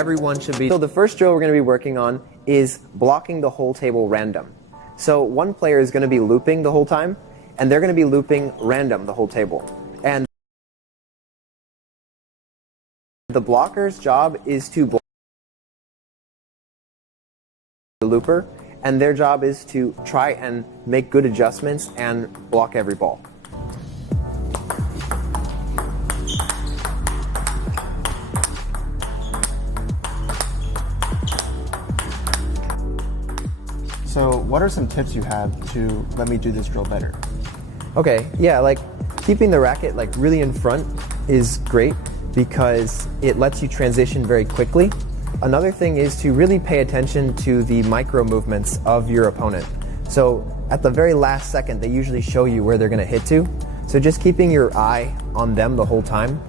everyone should be. So the first drill we're going to be working on is blocking the whole table random. So one player is going to be looping the whole time, and they're going to be looping random the whole table. And the blocker's job is to block the looper, and their job is to try and make good adjustments and block every ball. So what are some tips you have to let me do this drill better? Okay, yeah, like keeping the racket like really in front is great because it lets you transition very quickly. Another thing is to really pay attention to the micro movements of your opponent. So at the very last second, they usually show you where they're going to hit to. So just keeping your eye on them the whole time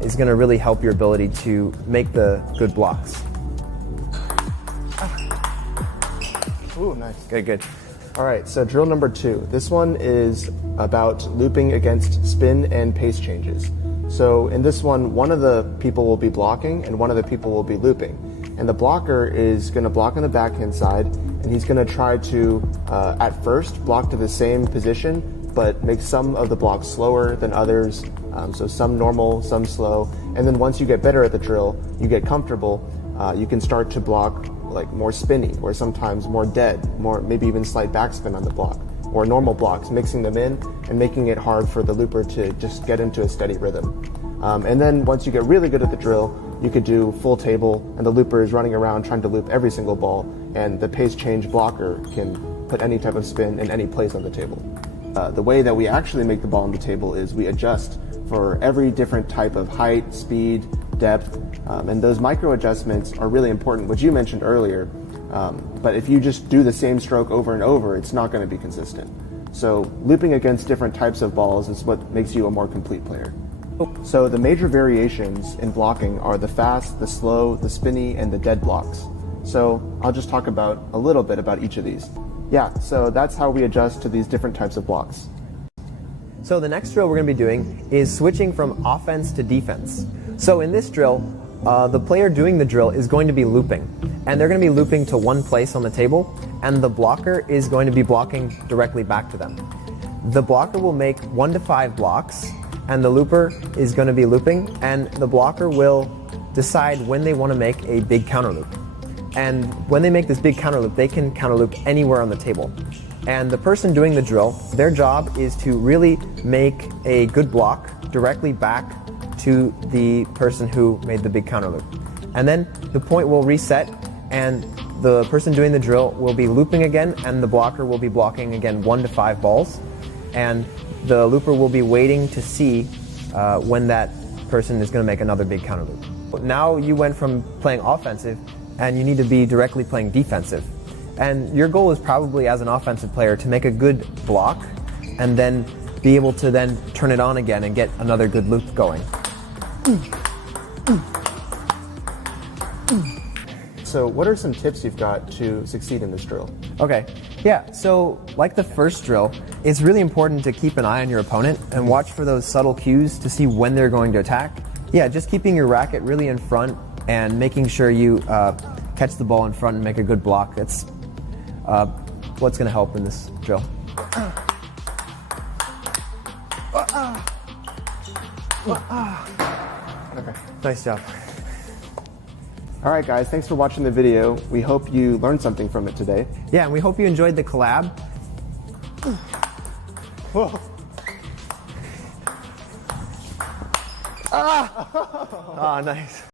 is going to really help your ability to make the good blocks. Ooh, nice. Good, good. All right, so drill number 2. This one is about looping against spin and pace changes. So in this one of the people will be blocking and one of the people will be looping. And the blocker is going to block on the backhand side, and he's going to try to, at first, block to the same position, but make some of the blocks slower than others. So some normal, some slow. And then once you get better at the drill, you get comfortable, you can start to block like more spinny, or sometimes more dead, more maybe even slight backspin on the block, or normal blocks, mixing them in and making it hard for the looper to just get into a steady rhythm. And then once you get really good at the drill, you could do full table, and the looper is running around trying to loop every single ball, and the pace change blocker can put any type of spin in any place on the table. The way that we actually make the ball on the table is we adjust for every different type of height, speed, depth, and those micro adjustments are really important, which you mentioned earlier. But if you just do the same stroke over and over, it's not going to be consistent. So looping against different types of balls is what makes you a more complete player. So the major variations in blocking are the fast, the slow, the spinny, and the dead blocks. So I'll just talk about a little bit about each of these. Yeah, so that's how we adjust to these different types of blocks. So the next drill we're going to be doing is switching from offense to defense. So in this drill, the player doing the drill is going to be looping, and they're going to be looping to one place on the table, and the blocker is going to be blocking directly back to them. The blocker will make 1 to 5 blocks, and the looper is going to be looping, and the blocker will decide when they want to make a big counter loop. And when they make this big counter loop, they can counter loop anywhere on the table. And the person doing the drill, their job is to really make a good block directly back to the person who made the big counter loop. And then the point will reset, and the person doing the drill will be looping again, and the blocker will be blocking again 1 to 5 balls. And the looper will be waiting to see when that person is going to make another big counter loop. Now you went from playing offensive, and you need to be directly playing defensive. And your goal is probably, as an offensive player, to make a good block and then be able to then turn it on again and get another good loop going. So what are some tips you've got to succeed in this drill? Okay, yeah, so like the first drill, it's really important to keep an eye on your opponent and watch for those subtle cues to see when they're going to attack. Yeah, just keeping your racket really in front and making sure you catch the ball in front and make a good block. That's what's going to help in this drill. Okay. Nice job. All right, guys, thanks for watching the video. We hope you learned something from it today. Yeah, and we hope you enjoyed the collab. Whoa. Ah, nice.